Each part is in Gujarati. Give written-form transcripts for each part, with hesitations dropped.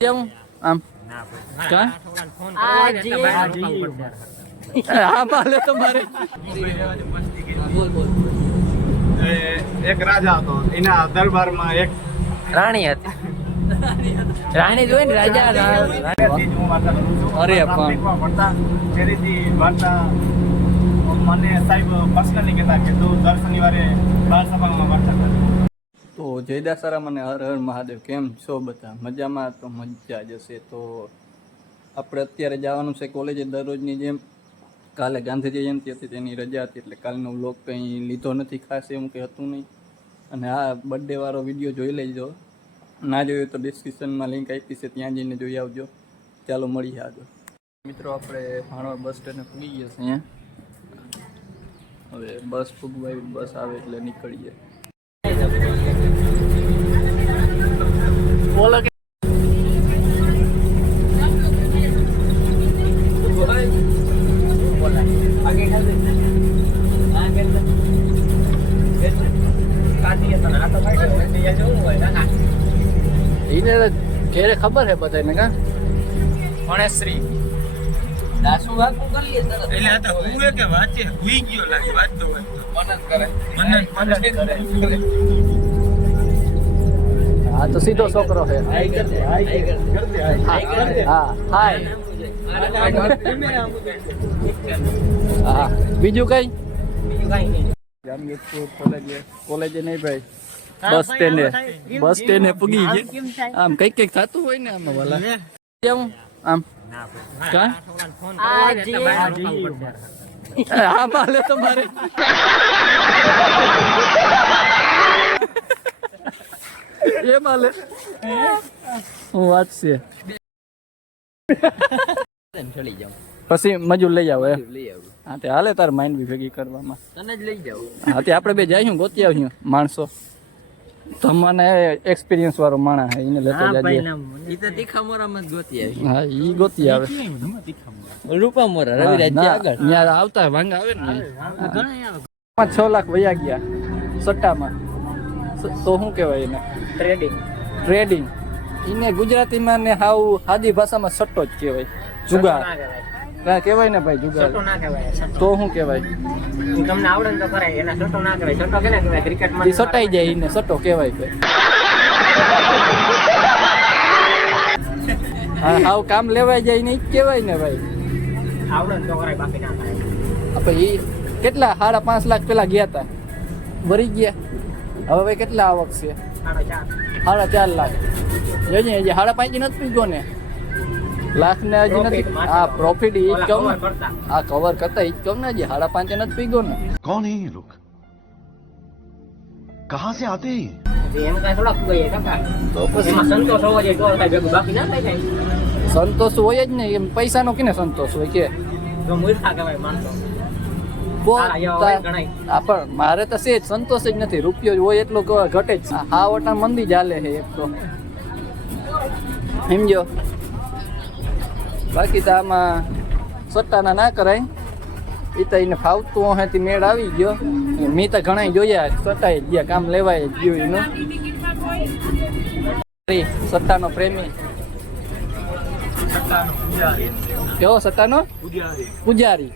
કેમ આમ કા હા માલે તમારે એક રાજા હતો, એના દરબારમાં એક રાણી હતી. રાણી જોઈને રાજા અરે મને સાહેબ પર્સનલી કહેતા કે તું દર શનિવારે બાળ સભામાં વાર્તા કર. તો જયદાસરા મને હર હર મહાદેવ. કેમ છો બધા? મજામાં? તો મજા જ હશે. તો આપણે અત્યારે જવાનું છે કોલેજે દરરોજની જેમ. કાલે ગાંધી જયંતિ હતી, તેની રજા હતી, એટલે કાલનો વ્લોગ કંઈ લીધો નથી, ખાસ એવું કંઈ હતું નહીં. અને આ બર્થડે વાળો વિડીયો જોઈ લેજો. ના જોયું તો ડિસ્ક્રિપ્શનમાં લિંક આપી છે, ત્યાં જઈને જોઈ આવજો. ચાલો મળીએ આગળ. મિત્રો આપણે ભાણવડ બસ સ્ટેન્ડે પૂગી ગયા છે. અહીંયા હવે બસ પૂગવાય, બસ આવે એટલે નીકળીએ. બોલો કે એને ઘેરે ખબર હે બધાને કા ગણેશશ્રી દાસુ વાકુ કરી લે તરત. એટલે આ તો હુએ કે વાંચે હુઈ ગયો લાગે, વાંચતો હોય તો મનન કરે. મનન કરે. હા તો સીધો છોકરો છે. હાય કરતે, હાય કરતે, હાય કરતે. હા હાય. હા બીજું કઈ કોલેજે નહીં ભાઈ, બસ સ્ટેન્ડે પૂગી ગયા. આમ કઈક કઈક થતું હોય ને આમાં વાલા કેમ આમ કા હા માલે તમારે એ માલે હું વાત છે. પછી મજૂર લઈ આવો હા તે હાલે તાર માઇન્ડ બી ભેગી કરવામાં. તને જ લઈ જાવ. હા તે આપણે બે જઈશું, ગોતી આવીશું માણસો. તમને એક્સપિરિયન્સ વાળો માણસ હે, એને લેતો જાજે. ઈ તો તીખા મોરામાં જ ગોતી આવી. હા ઈ ગોતી આવે. રૂપા મોરા રવિરાજ જે આગળ ન્યા આવતા વાંગા આવે ને. ઘણા આવે. 6 લાખ વયા ગયા સટ્ટામાં. તો શું કહેવાય એને? ટ્રેડિંગ. એને ગુજરાતીમાં ને હાવ સાદી ભાષામાં સટ્ટો જ કહેવાય. જુગાર ના કહેવાય ને ભાઈ, જુગાર તો શું કહેવાય? તમને આવડે તો કરાય, એના સટ્ટો ના કહેવાય. સટ્ટો કેને કહેવાય? ક્રિકેટમાં સટાઈ જાય એને સટ્ટો કહેવાય ભાઈ. હા હાવ કામ લેવાય જાય ને ઈ જ કહેવાય ને ભાઈ. આવડે તો કરાય, બાકી ના કરાય. આપણે ઈ કેટલા 5.5 લાખ પેલા ગયા હતા, ભરી ગયા. હવે ભાઈ કેટલા આવક છે? 4.5 લાખ. જોજે હજી 5.5 નથી પીગો ને લાખ ને હજી નથી. હા પ્રોફિટ ઈ જ કહું ને, આ કવર કરતા ઈ જ કહું ને, હજી 5.5 નથી પીગો ને. कौन है ये लोग? कहाँ से आते हैं? એમ કાંઈ થોડા ફુગાઈએ કાકા. તો પછી એમાં સંતોષ હોવો જોઈએ તો થાય, ભેગું બાકી ના થાય. સંતોષ હોય જ ને, એમ પૈસાનો કેને સંતોષ હોય કે? જો મૂર્ખા કહેવાય માણસો. પણ મારે તો છે જ સંતોષ જ નથી. રૂપિયો હોય એટલો ઘટે જ. હા વટા મંદી ચાલે છે એક તો, સમજો. બાકી તો આમાં સટ્ટાના ના કરાય. એ તો એને ફાવતું હોયથી મેળ આવી ગયો. મેં તો ઘણા જોયા સટ્ટાએ ગયા, કામ લેવાય જ ગયું એનું. સટ્ટાનો પ્રેમી કેવો? સટ્ટાનો પૂજારી.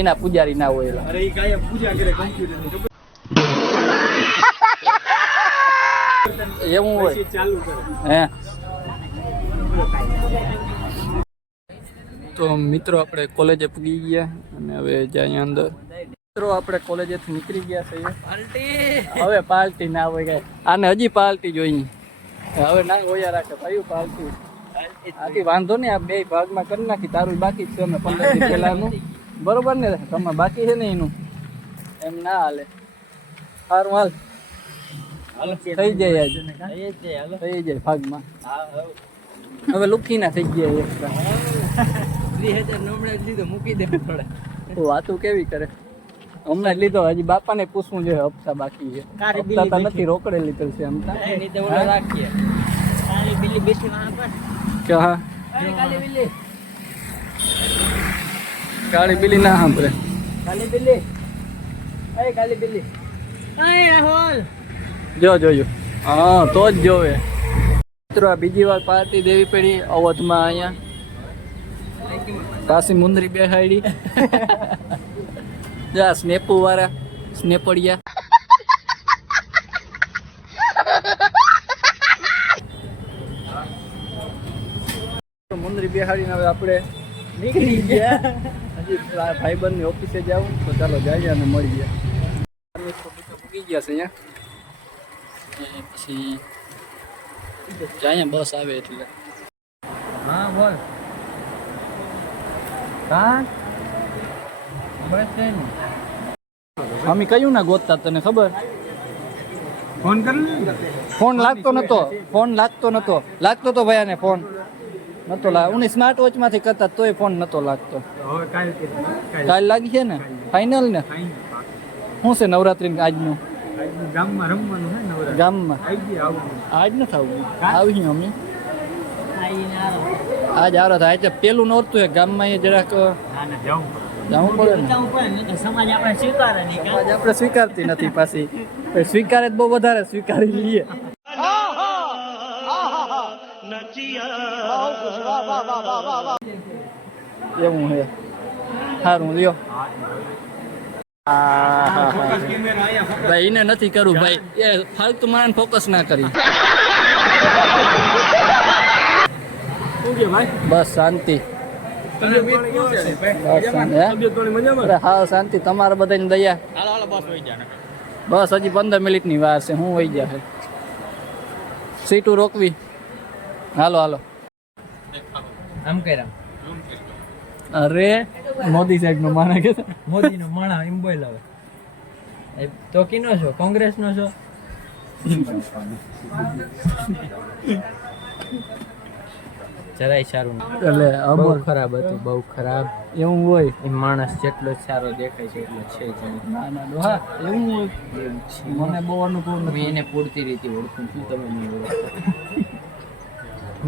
એના પૂજારી ના હોય એલા. અરે ઈ કાયમ પૂજા કરે કમ્પ્યુટરની. એવું હોય ચાલુ કરે. હે તો મિત્રો આપણે કોલેજે પૂગી ગયા અને હવે જાય અંદર. મિત્રો આપણે કોલેજેથી નીકળી ગયા છે. હવે પાર્ટી ના હોય કઈ. આને હજી પાર્ટી જોઈએ. હવે ના હોય રાખે ભાઈ પાર્ટી. આથી વાંધો નહીં, આ 2 ભાગમાં કરી નાખી. તારું બાકી છે અમે 15 દિવસ પહેલાનું, બરોબર ને? તમે બાકી છે ને એનું, એમ ના હાલે. સારું હાલ થઈ જાય, થઈ જાય ભાગમાં. હવે લુખી ના થઈ ગયા એક્સ્ટ્રા. 3000 નમણે લીધો, મૂકી દે થોડે. વાતું કેવી કરે? હમણાં જ લીધો, હજી બાપાને પૂછવું જોઈએ. હપ્તા બાકી છે, હપ્તા તો નથી, રોકડે લીધેલ છે. હમણાં રાખીએ કે હા કાળી બિલ્લી ના સાંભળે. કાળી બિલ્લી, કાળી બિલ્લી જો જોયું. હા તો જ જોવે. મિત્રો આ બીજી વાર પાર્ટી દેવી પડી અવધમાં અહીંયા પાછી મુંદરી બેહાડી જા સ્નેપુ વાળા સ્નેપડિયા મુંદરી બેહાડીને હવે આપણે નીકળી ગયા હજી ભાઈબંધની ઓફિસે જાઉં તો ચાલો જઈએ અને મળીએ પૂકી ગયા છે અહીંયા પછી જાય બસ આવે એટલે હા બોલ હા બસ છે ને અમે કયું ના ગોતતા તને ખબર ફોન કર ફોન લાગતો નતો લાગતો તો ભયાને ફોન નતો ઉની સ્માર્ટ વોચ માંથી કરતા તોય ફોન નતો લાગતો હવે કાલ લાગી છે ને ફાઇનલ ને શું છે નવરાત્રી આજનું ગામમાં રમવાનું છે ને ગામમાં આજ ન થવું આવી અમે આજ આવડે થાય એટલે પેલું નહોતું એ ગામમાં એ જરાક જવું પડે ને સમાજ આપણે સ્વીકારે નહીં સમાજ આપણે સ્વીકારતી નથી પાછી પણ સ્વીકારે જ બહુ વધારે સ્વીકારી લઈએ એવું હે સારું લ્યો ભાઈ એને નથી કરવું ભાઈ એ ફાલતુ માણસ ફોકસ ના કરી બસ શાંતિ હા શાંતિ તમારા બધાની દયા બસ હજી 15 મિનિટની વાર છે હું વહી ગયા છે સીટું રોકવી હાલો આમ કર્યા અરે મોદી સાહેબ નો માણા કે મોદી નો માણા એમ બોલ હવે તો કીનો છો કોંગ્રેસ નો છો જરાય સારું એટલે બહુ ખરાબ હતું બહુ ખરાબ એવું હોય એ માણસ જેટલો જ સારો દેખાય છે એટલો છે જ નહીં. ના ના ડોહા એવું હોય મને બહુ અનુભવ મેં નથી એને પૂરતી રીતે ઓળખું છું તમે નહીં ઓળખો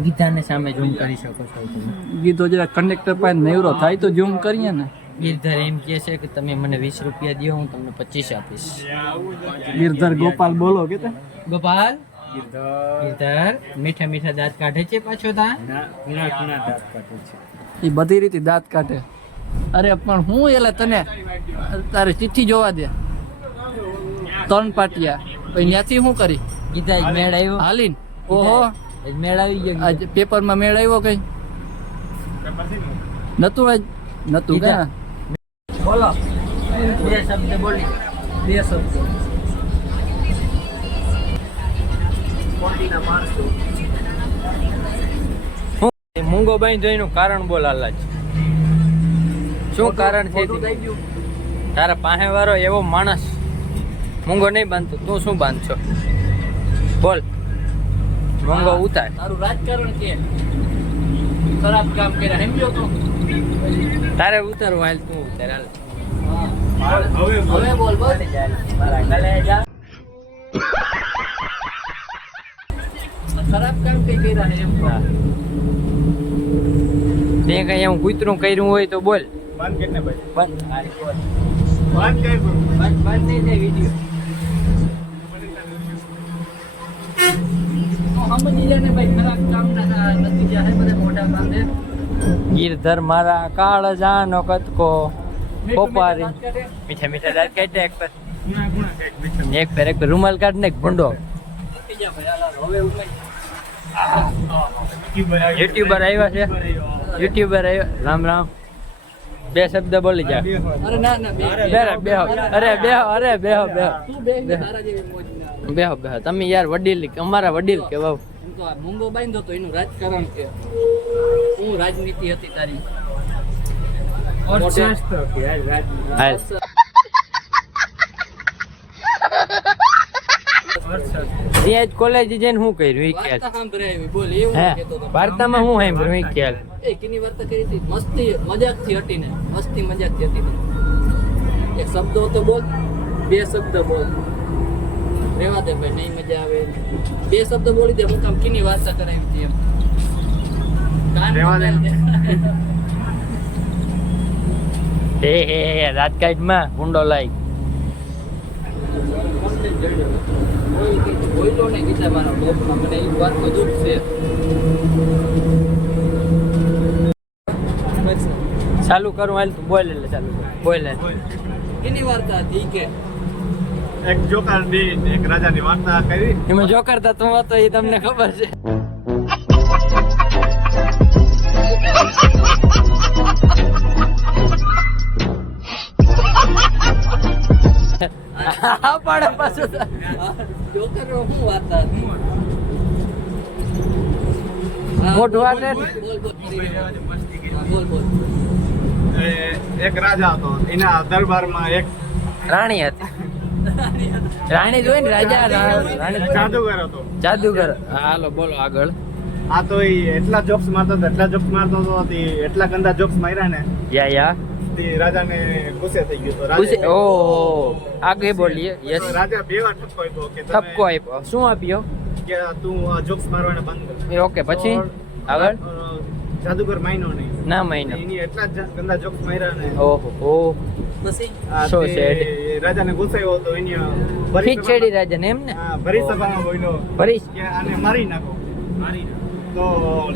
ગીતાને સામે ઝૂમ કરી શકો છો તમે ગીતો જરા કંડક્ટર પાસે નેવરો થાય તો ઝૂમ કરીએ ને ગીરધર એમ કહે છે કે તમે મને 20 રૂપિયા દો હું તમને 25 આપીશ ગિરધર ગોપાલ બોલો કે ગોપાલ ગીરધર મીઠા મીઠા દાંત કાઢે છે પાછો તા એ બધી રીતે દાંત કાઢે અરે પણ હું એલા તને તારે ચિઠ્ઠી જોવા દે 3 પાટિયા પછી ત્યાંથી શું કરી ગીતા જ મેળ આવ્યો હાલીન ઓહો જ મેળ આવી ગયો આજ પેપરમાં મેળ આવ્યો કઈ નતું આજ નતું ગીતા. કા બોલો બે શબ્દ બોલી 2 શબ્દ મૂંગો બાંધ્યો એનું કારણ બોલ હાલ જ શું કારણ છે તારા પાસે વાળો એવો માણસ મૂંગો નહીં બાંધતો તું શું બાંધશો બોલ મૂંગો ઉતાર તારું રાજકારણ કે ખરાબ કામ કર્યા સમજ્યો તો તારે ઉતારવું હાલ તું ઉતાર હાલ હવે બોલ બસ મારા ગલે જા ખરાબ કામ કઈ કર્યા છે એમ તે કઈ એવું કૂતરું કર્યું હોય તો બોલ બંધ કેટલે ભાઈ બંધ બંધ કઈ બંધ નહીં થાય વિડીયો સમજી જાય ને ભાઈ ખરાબ કામના નતીજા છે બધા મોટા બાંધે ગીરધર મારા કાળ જાનો કતકો પોપારી મીઠા મીઠા દાંત કાઢે એક પર એક પર રૂમાલ કાઢ ને એક ભૂંડો યુટ્યુબર આવ્યા છે યુટ્યુબર આવ્યા રામ રામ 2 શબ્દ બોલી જા અરે ના ના બેહો અરે બેહો બેહો તું બે તારા જેવી મોજ ના બેહો તમે યાર વડીલ અમારા વડીલ કેવા એમ તો આ મૂંગો બાંધ્યો તો એનું રાજકારણ કે શું રાજનીતિ હતી તારી હાલ ત્યાં જ કોલેજ જઈને શું કર્યું એ ખ્યાલ વાર્તા સાંભળે આવી બોલ એવું હે કહેતો હતો વાર્તામાં શું સાંભળ્યું એ ખ્યાલ એ કિની વાર્તા કરી હતી મસ્તી મજાકથી હતી ને મસ્તી મજાકથી હતી ને એક શબ્દ તો બોલ 2 શબ્દ બોલ રેવા દે ભાઈ નહીં મજા આવે 2 શબ્દ બોલી દે હું કામ કિની વાર્તા કરાવી હતી એમ કાન રેવા દે. હે રાજકાટમાં ભૂંડો લાઈ મેસેજ જોડ્યો કોઈ કીધું બોલ્યો ને કીધા મારા બ્લોગમાં મને એ વાતનું દુઃખ છે. ચાલુ કરું હાલ તું બોલ એટલે ચાલુ બોલ એની વાર્તા હતી કે એક જોકર એક રાજાની વાર્તા કરી. એમાં જો કરતા તું હતો એ તમને ખબર છે. હા પાડે પાછું જોકર શું વાર્તા હતી? મોઢું વાટે બોલ બોલ. એક રાજા હતો. એના દરબારમાં એક રાણી હતી. રાણી જોઈ ને રાજા રાણી જાદુગર હતો. જાદુગર. હાલો બોલો આગળ. આ તો એ એટલા જોક્સ મારતો હતો તે એટલા ગંદા જોક્સ માર્યા ને યા તે રાજાને ગુસ્સે થઈ ગયો તો પૂછે રાજા ઓ આગે બોલીએ યસ રાજા બે વાર ઠપકો આપ્યો કે ઠપકો આપ્યો શું આપ્યો કે તું આ જોક્સ મારવાના બંધ કર. ઓકે પછી આગળ જાદુગર માન્યો નહીં. ના મહિનો એની એટલા જ ગંદા જોક્સ માર્યા ને ઓહો ઓ પછી So તે sad. રાજાને ગુસ્સે આવ્યો તો એની ભરી ફીટ છેડી રાજા ને એમ ને હા, ભરી સભામાં બોલ્યો ભરી કે આને મારી નાખો. તો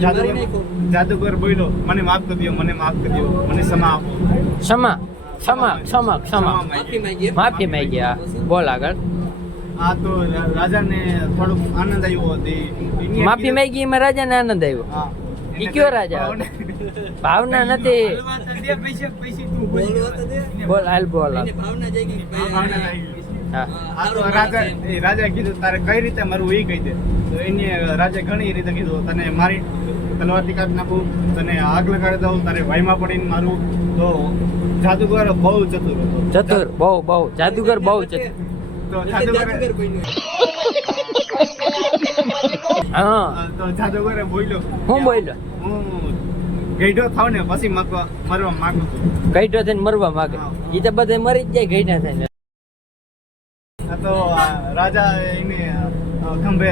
મારી નાખો. જાદુગર બોલ્યો મને માફ કરી દો, મને માફ કરી દો, મને ક્ષમા આપો. ક્ષમા ક્ષમા ક્ષમા ક્ષમા માફી માંગી. માફી માંગ્યા બોલ આગળ આ તો રાજાને થોડુંક આનંદ આવ્યો હતો. એની માફી માંગી એમાં રાજાને આનંદ આવ્યો હા. ઈ કયો રાજા ભાવના નથી બોલવા તો દે. બોલ હાલ બોલ એની ભાવના જાગી. ભાવના આવી ગઈ. હા આ તો રાજાએ કીધું તારે કઈ રીતે મારવું એ કહી દે. તો એને રાજાએ ઘણી રીતે કીધું તને મારી તલવારથી કાઢી નાખું, તને આગ લગાડી દઉં, તારે વાયમાં પડીને મારું. તો જાદુગર બહુ ચતુર હતો. ચતુર બહુ જાદુગર બહુ ચતુર તો જાદુગર જાદુગરે કોઈનું. હા તો જાદુગરે બોલ્યો હું બોલ્યો હું ગઈઢો થાવ ને પછી મરવા માંગુ છું. ગઈઢો થઈને મરવા માંગે ઈ તો બધે મરી જ જાય ગઈઢા થઈને આ તો રાજા એને ખંભે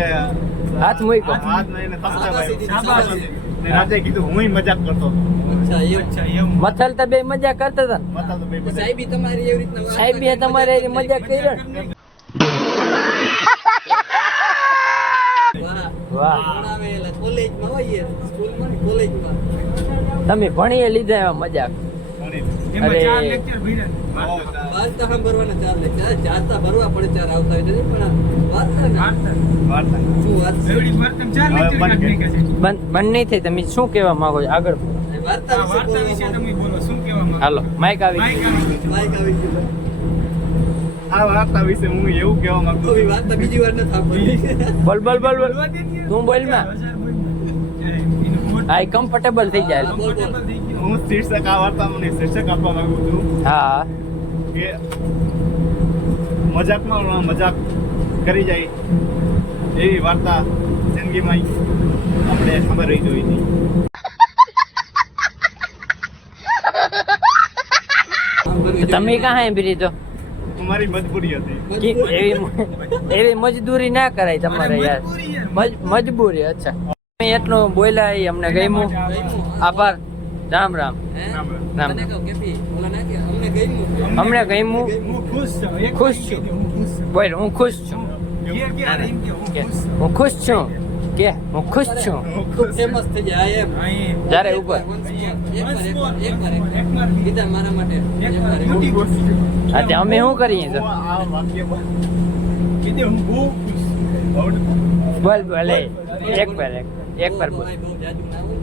હાથ મૂક્યો. હાથમાં એને તસ્તા ને રાજાએ કીધું હું મજાક કરતો હતો. અચ્છા એવું. મથલ તો બે મજા કરતા હતા ને. બતાવ તો બે બધા. સાહેબી તમારી એવી રીતના વાત સાહેબ કરે. તમારે એની મજાક કર્યો ને વાહ. વાહ ભણાવે એટલે કોલેજમાં હોઈએ, સ્કૂલમાં ને કોલેજમાં. તમે ભણીએ લીધા એવા મજાક અરે વાર્તા સાંભળવાના ચાલે. જાતા ભરવા પડે ચાર આવતા હોય તો. પણ વાર્તા ને વાર્તા. શું વાત છે? હવે બંધ કરી. બંધ નહીં થઈ તમે શું કહેવા માંગો છો આગળ વાર્તા વિશે બોલવા માંગો. હાલો માઇક આવી ગયું. માઈક આવી ગયું. આ વાર્તા વિશે હું એવું કહેવા માંગુ તો છું. એ વાર્તા બીજી વાર નથી સાંભળવી. બોલ બોલ બોલ બોલ તું બોલ માં હા કમ્ફર્ટેબલ થઈ જાય બોલ બોલ. હું શીર્ષક આ વાર્તા મને શીર્ષક આપવા માંગુ છું હા કે મજાકમાં મજાક કરી જાય એવી વાર્તા જિંદગીમાં આપણે ખબર રહી જોઈ હતી. તમે કાં સાંભળી તો મારી મજબૂરી હતી. કે એવી મજદૂરી ના કરાય તમારે યાર મજબૂરી અચ્છા તમે એટલું બોલ્યા એ અમને ગમ્યું આભાર રામ રામ હે? નામ. તને કહું કે ભઈ, ઓલા ના કે અમને ગમ્યું. અમને ગમ્યું ખુશ છું બોલ હું ખુશ છું કે હું ખુશ છું કે હું ખુશ છું ખૂબ ફેમસ થઈ જાય એમ. જ્યારે ઉપર એકવાર. કીધા મારા માટે એકવાર. હા તે અમે શું કરીએ તો આ વાક્ય બોલ બોલ એક વાર બોલ બહુ જાદુ ના હોય.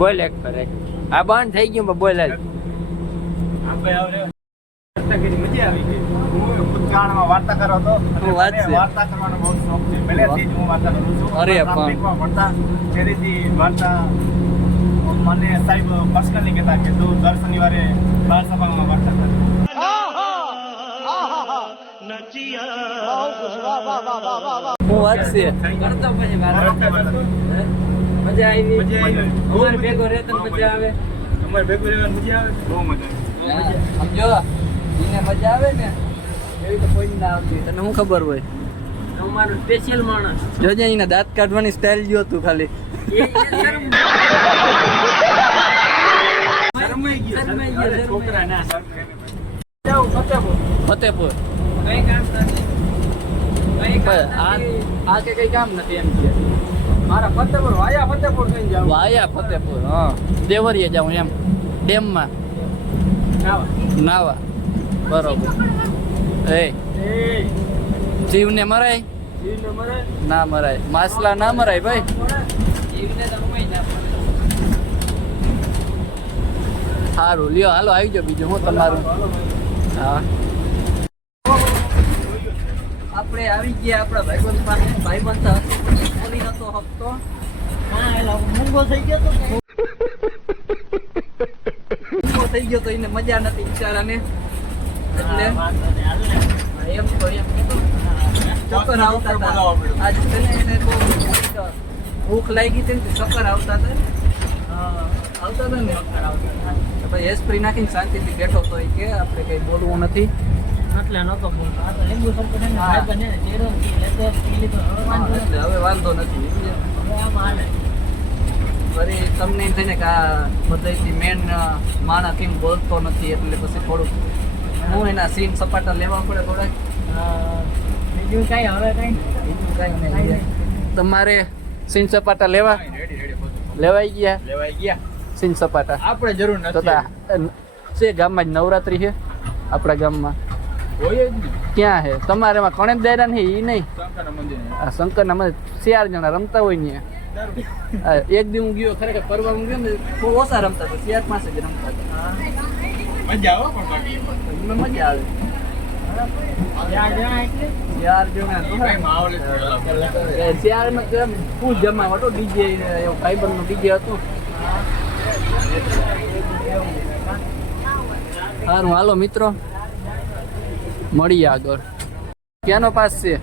બોલ એક વાર એક આ બંધ થઈ ગયું પણ બોલ હાલ. મજા આવી ગઈ. હું ભૂતકાળમાં વાર્તા કરો તો શું વાત છે? વાર્તા કરવાનો બહુ શોખ છે. પહેલેથી જ હું વાર્તા કરું છું. અરે પણ. પ્રાથમિકમાં ભણતા પહેલેથી વાર્તા મને સાહેબ પર્સનલી કહેતા કે તું દર શનિવારે બાળ સભામાં વાર્તા કર. હું વાત છે. કરતો પછી વાત. મજા આવી. અમારે ભેગો રહેતો ને મજા આવે. તમારે ભેગું રહેવાની મજા આવે? બહુ મજા આવે. સમજો એને મજા આવે ને એવી તો કોઈ ના આવતી. તને શું ખબર હોય? તમારું સ્પેશિયલ માણસ જોજે એના દાંત કાઢવાની સ્ટાઇલ જો તું ખાલી. છોકરા ના ફતેપુર. કઈ કામ નથી કઈ પણ કામ નથી. આ કે કઈ કામ નથી એમ કે મારા ફતેપુર વાયા ફતેપુર થઈને જાવ વાયા ફતેપુર હા દેવરીએ જાઉં એમ ડેમમાં નાવા બરોબર એ જીવને મરાય જીવને મરે ના મરાય માછલા ના મરાય ભાઈ જીવને તો ઉમાઈ ના પડે. સારું લ્યો હાલો આવી જાઓ બીજું હું તમારું હા આપણે આવી ગયા આપણા ભાઈબંધ પાસે ભાઈબંધ તો હતો પણ બોલી નતો હકતો મૂંગો થઈ ગયો તો મૂંગો થઈ ગયો તો એને મજા નથી બિચારાને એટલે એમ તો એમ ચક્કર આવતા હતા આજ છે ને એને બહુ ભૂખ લાગી હતી ને તો ચક્કર આવતા હતા આવતા હતા ને તો ભાઈ એસ્પ્રી નાખીને શાંતિથી બેઠો તો એ કે આપણે કંઈ બોલવું નથી એટલે નતો બોલતો આ તો લીંબુ સંપત એને હા. ભાઈ બને ચેરો લેતો પીલી તો હવે વાંધો નથી. એટલે હવે વાંધો નથી હવે આમાં હાલે વળી તમને એમ થાય ને કે આ બધાથી મેન માણસ કેમ બોલતો નથી એટલે પછી થોડુંક હું એના સીન સપાટા લેવા પડે થોડાક બીજું કઈ હવે કઈ બીજું કાંઈ નહીં. તમારે સીન સપાટા લેવા લેવાઈ ગયા લેવાઈ ગયા સીન સપાટા આપણે જરૂર તો નથી છે ગામમાં જ નવરાત્રી છે આપણા ગામમાં હોય જ નહીં ક્યાં છે તમારે એમાં કણેક દાયરા નહીં એ નહીં શંકરના મંદિર આ શંકરના મંદિર 4 જણા રમતા હોય ને એક દી હું ગયો ખરેખર પરવા હું ગયો ને બહુ ઓછા રમતા હતા 4-5 જ રમતા હતા મજા આવે પણ બાકી એમાં મજા આવે 4 જણા એટલે 4 જણા તો કઈ માહોલ જ અલગ. 4 માં કેમ ફૂલ જમાવટ હતો ડીજે એવું ફાઈબરનું ડીજે હતું સારું હાલો મિત્રો મળીએ આગળ ક્યાંનો પાસ છે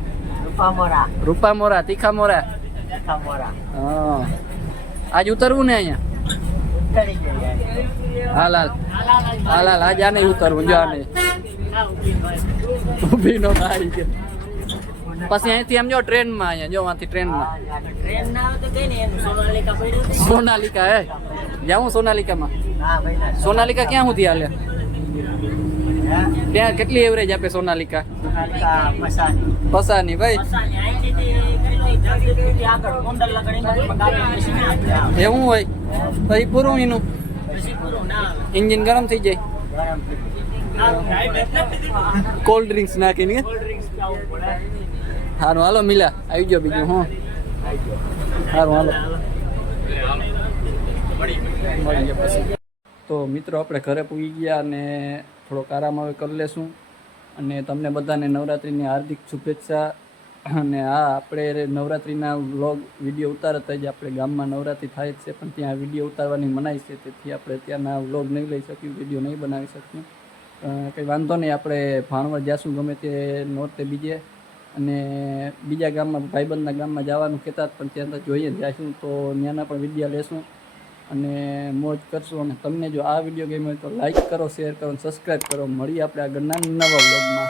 રૂપામોરા રૂપા મોરા તીખા મોરા રૂપામોરા હા આજ ઉતરવું ને અહીંયા ઉતરી ગયા હાલ હાલ હાલ હાલ આજ આને ઉતરવું જો આને ઊભી નો આવી ગયો પછી અહીંથી આમ જો ટ્રેનમાં અહીંયા જો આથી ટ્રેનમાં ટ્રેન ના આવે તો કઈ નહીં એનું સોનાલિકા પડ્યું હતું સોનાલિકા હે જાઉં સોનાલિકામાં હા ભાઈ ના સોનાલિકા ક્યાં સુધી હાલે ત્યાં કેટલી એવરેજ આપે સોનાલિકા સોનાલિકા મસાની પસાની ભાઈ મસાની અહીંથી કેટલી જાગૃતિ આગળ ગોંડલ લગડીમાં ગાડી મશીન આવે એવું હોય તો એ પૂરું એનું પછી પૂરું ના આવે એન્જિન ગરમ થઈ જાય ગરમ કોલ્ડ ડ્રિંક્સ નાખીને કોલ્ડ ડ્રિંક્સ ખાવું પડે સારું હાલો મિલા આવી ગયો બીજું હું સારું હાલો મળીએ પછી તો મિત્રો આપણે ઘરે પૂગી ગયા અને થોડોક આરામ હવે કરી લેશું અને તમને બધાને નવરાત્રિની હાર્દિક શુભેચ્છા અને હા આપણે નવરાત્રિના વ્લોગ વિડીયો ઉતારતા જ આપણે ગામમાં નવરાત્રિ થાય જ છે પણ ત્યાં વિડીયો ઉતારવાની મનાઈ છે તેથી આપણે ત્યાંના વ્લોગ નહીં લઈ શકીએ વિડીયો નહીં બનાવી શકીએ કંઈ વાંધો નહીં આપણે ભાણવડ જાશું ગમે તે નોરતે બીજે અને બીજા ગામમાં ભાઈબંધના ગામમાં જવાનું કહેતા પણ ત્યાં તો જોઈએ જઈશું તો ત્યાંના પણ વિડીયો લેશું અને મોજ કરશું અને તમને જો આ વિડીયો ગમ્યો હોય તો લાઈક કરો શેર કરો અને સબસ્ક્રાઈબ કરો મળીએ આપણે આગળના નવા વ્લોગમાં